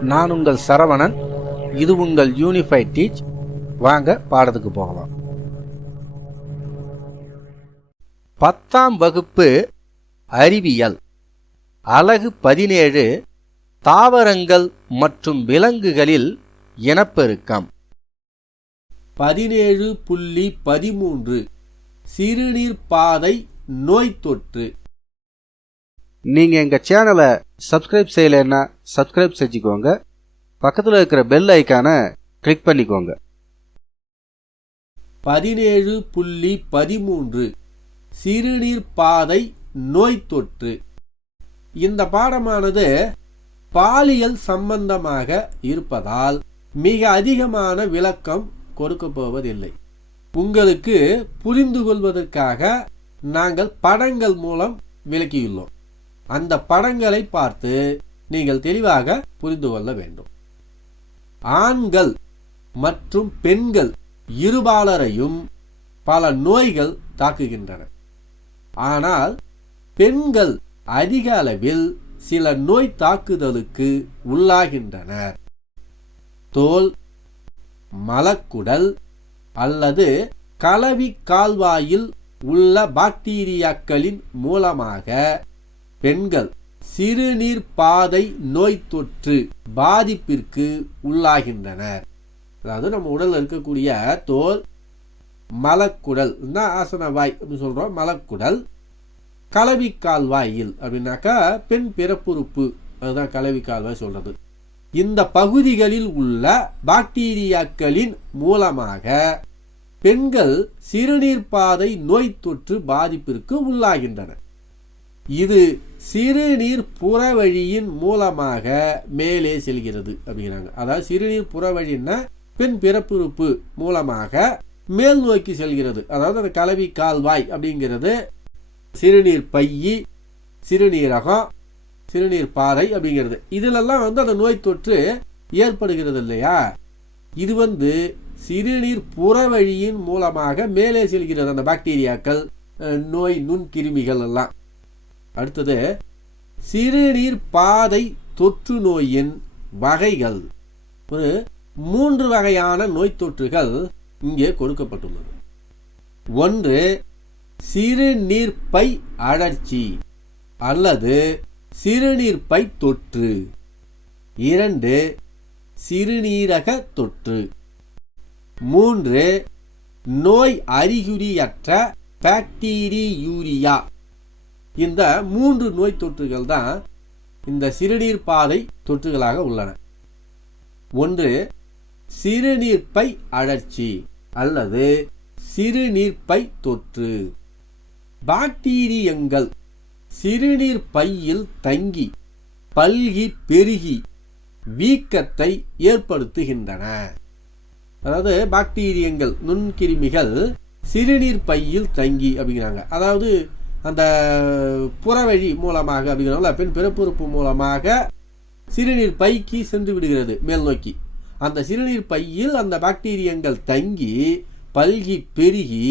நான் உங்கள் சரவணன். இது உங்கள் யூனிஃபைட் டீச் வாங்க பாடத்துக்கு போகலாம். பத்தாம் வகுப்பு அறிவியல். அலகு பதினேழு தாவரங்கள் மற்றும் விலங்குகளில் இனப்பெருக்கம். பதினேழு புள்ளி பதிமூன்று சிறுநீர் பாதை நோய் தொற்று நீங்கள் எங்கள் சேனலை சப்ஸ்கிரைப் செய்யலைன்னா சப்ஸ்கிரைப் செஞ்சுக்கோங்க. பக்கத்தில் இருக்கிற பெல் ஐக்கானை கிளிக் பண்ணிக்கோங்க. பதினேழு புள்ளி பதிமூன்று. சிறுநீர் பாதை நோய் தொற்று. இந்த பாடமானது பாலியல் சம்பந்தமாக இருப்பதால் மிக அதிகமான விளக்கம் கொடுக்க போவதில்லை உங்களுக்கு புரிந்து கொள்வதற்காக நாங்கள் படங்கள் மூலம் விளக்கியுள்ளோம். அந்த படங்களை பார்த்து நீங்கள் தெளிவாக புரிந்து கொள்ள வேண்டும். ஆண்கள் மற்றும் பெண்கள் இருபாலரையும் பல நோய்கள் தாக்குகின்றன. ஆனால் பெண்கள் அதிக அளவில் சில நோய் தாக்குதலுக்கு உள்ளாகின்றனர் தோல் மலக்குடல் அல்லது கலவி கால்வாயில் உள்ள பாக்டீரியாக்களின் மூலமாக பெண்கள் சிறுநீர் பாதை நோய் தொற்று பாதிப்பிற்கு உள்ளாகின்றனர். அதாவது நம்ம உடலில் இருக்கக்கூடிய தோல் மலக்குடல் ஆசனவாய் அப்படின்னு சொல்றோம். மலக்குடல் கலவி கால்வாயில் அப்படின்னாக்கா பெண் பிறப்புறுப்பு அதுதான் கலவி கால்வாய் சொல்றது. இந்த பகுதிகளில் உள்ள பாக்டீரியாக்களின் மூலமாக பெண்கள் சிறுநீர் பாதை நோய் தொற்று பாதிப்பிற்கு உள்ளாகின்றனர். இது சிறுநீர் புறவழியின் மூலமாக மேலே செல்கிறது அப்படிங்கிறாங்க. அதாவது சிறுநீர் புறவழின்னா பின் பிறப்புறுப்பு மூலமாக மேல் நோக்கி செல்கிறது. அதாவது அந்த கலவி கால்வாய் அப்படிங்கிறது சிறுநீர் பையி சிறுநீரகம் சிறுநீர் பாதை அப்படிங்கிறது. இதிலெல்லாம் வந்து அந்த நோய் தொற்று ஏற்படுகிறது இல்லையா? இது வந்து சிறுநீர் புறவழியின் மூலமாக மேலே செல்கிறது அந்த பாக்டீரியாக்கள் நோய் நுண்கிருமிகள் எல்லாம். அடுத்தது சிறுநீர் பாதை தொற்று நோயின் வகைகள். ஒரு மூன்று வகையான நோய் தொற்றுகள் இங்கே கொடுக்கப்பட்டுள்ளது. ஒன்று சிறுநீர்ப்பை அழற்சி அல்லது சிறுநீர்ப்பை தொற்று. இரண்டு சிறுநீரக தொற்று. மூன்று நோய் அறிகுறியற்ற பாக்டீரியூரியா இந்த மூன்று நோய் தொற்றுகள் தான் இந்த சிறுநீர் பாதை தொற்றுகளாக உள்ளன. ஒன்று சிறுநீர்ப்பை அழற்சி அல்லது சிறுநீர்ப்பை தொற்று. பாக்டீரியங்கள் சிறுநீர் பையில் தங்கி பல்கி பெருகி வீக்கத்தை ஏற்படுத்துகின்றன. அதாவது பாக்டீரியங்கள் நுண்கிருமிகள் சிறுநீர் பையில் தங்கி அப்படிங்கிறாங்க. அதாவது அந்த புறவழி மூலமாக அப்படிங்கிறாங்களா பெண் பிறப்புறுப்பு மூலமாக சிறுநீர் பைக்கு சென்று விடுகிறது மேல் நோக்கி. அந்த சிறுநீர் பையில் அந்த பாக்டீரியங்கள் தங்கி பல்கி பெருகி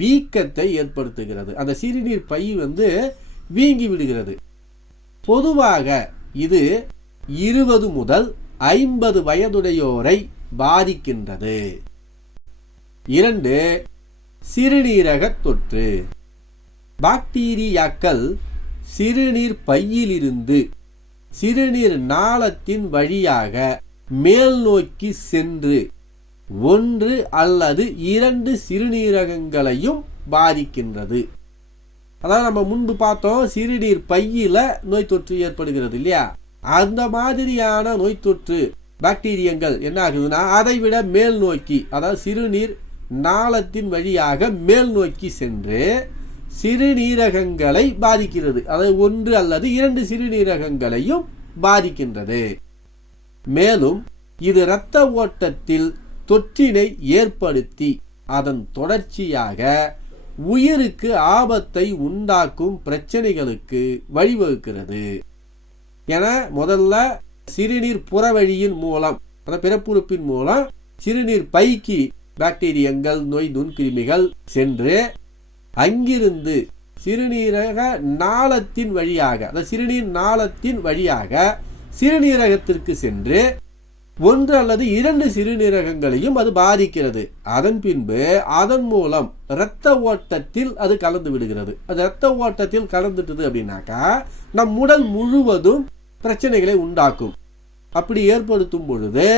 வீக்கத்தை ஏற்படுத்துகிறது. அந்த சிறுநீர் பை வந்து வீங்கி விடுகிறது. பொதுவாக இது இருபது முதல் ஐம்பது வயதுடையோரை பாதிக்கின்றது. இரண்டு சிறுநீரக தொற்று. பாக்டீரியாக்கள் சிறுநீர் பையிலிருந்து சிறுநீர் நாளத்தின் வழியாக மேல் நோக்கி சென்று ஒன்று அல்லது இரண்டு சிறுநீரகங்களையும் பாதிக்கின்றது. அதாவது நம்ம முன்பு பார்த்தோம் சிறுநீர் பையில நோய் தொற்று ஏற்படுகிறது இல்லையா? அந்த மாதிரியான நோய் தொற்று பாக்டீரியங்கள் என்ன ஆகுதுன்னா அதை விட மேல் நோக்கி அதாவது சிறுநீர் நாளத்தின் வழியாக மேல் நோக்கி சென்று சிறுநீரகங்களை பாதிக்கிறது. அதாவது ஒன்று அல்லது இரண்டு சிறுநீரகங்களையும் பாதிக்கின்றது. மேலும் இது இரத்த ஓட்டத்தில் தொற்றினை ஏற்படுத்தி அதன் தொடர்ச்சியாக உயிருக்கு ஆபத்தை உண்டாக்கும் பிரச்சனைகளுக்கு வழிவகுக்கிறது. என முதல்ல சிறுநீர் புறவழியின் மூலம் அதாவது பிறப்புறுப்பின் மூலம் சிறுநீர் பைக்கு பாக்டீரியங்கள் நோய் நுண்கிருமிகள் சென்று அங்கிருந்து சிறுநீரக நாளத்தின் வழியாக அந்த சிறுநீர் நாளத்தின் வழியாக சிறுநீரகத்திற்கு சென்று ஒன்று அல்லது இரண்டு சிறுநீரகங்களையும் அது பாதிக்கிறது. அதன் பின்பு அதன் மூலம் இரத்த ஓட்டத்தில் அது கலந்து விடுகிறது. அது இரத்த ஓட்டத்தில் கலந்துட்டது அப்படின்னாக்கா நம் உடல் முழுவதும் பிரச்சனைகளை உண்டாக்கும். அப்படி ஏற்படுத்தும் பொழுது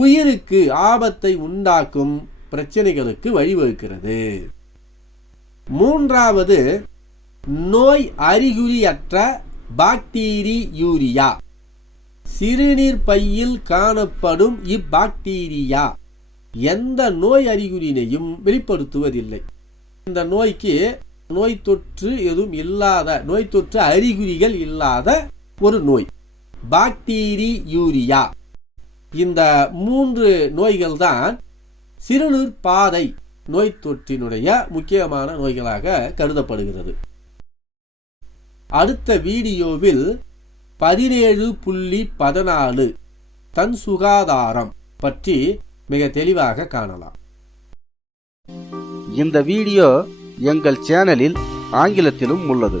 உயிருக்கு ஆபத்தை உண்டாக்கும் பிரச்சனைகளுக்கு வழிவகுக்கிறது. மூன்றாவது நோய் அறிகுறியற்ற பாக்டீரியூரியா. சிறுநீர் பையில் காணப்படும் இப்பாக்டீரியா எந்த நோய் அறிகுறியினையும் வெளிப்படுத்துவதில்லை. இந்த நோய்க்கு நோய் தொற்று எதுவும் இல்லாத நோய் தொற்று அறிகுறிகள் இல்லாத ஒரு நோய் பாக்டீரியூரியா. இந்த மூன்று நோய்கள் தான் சிறுநீர் பாதை நோய் தொற்றினுடைய முக்கியமான நோய்களாக கருதப்படுகிறது. அடுத்த வீடியோவில் பதினேழு புள்ளி பதினாலு தன் சுகாதாரம் பற்றி மிக தெளிவாக காணலாம். இந்த வீடியோ எங்கள் சேனலில் ஆங்கிலத்திலும் உள்ளது.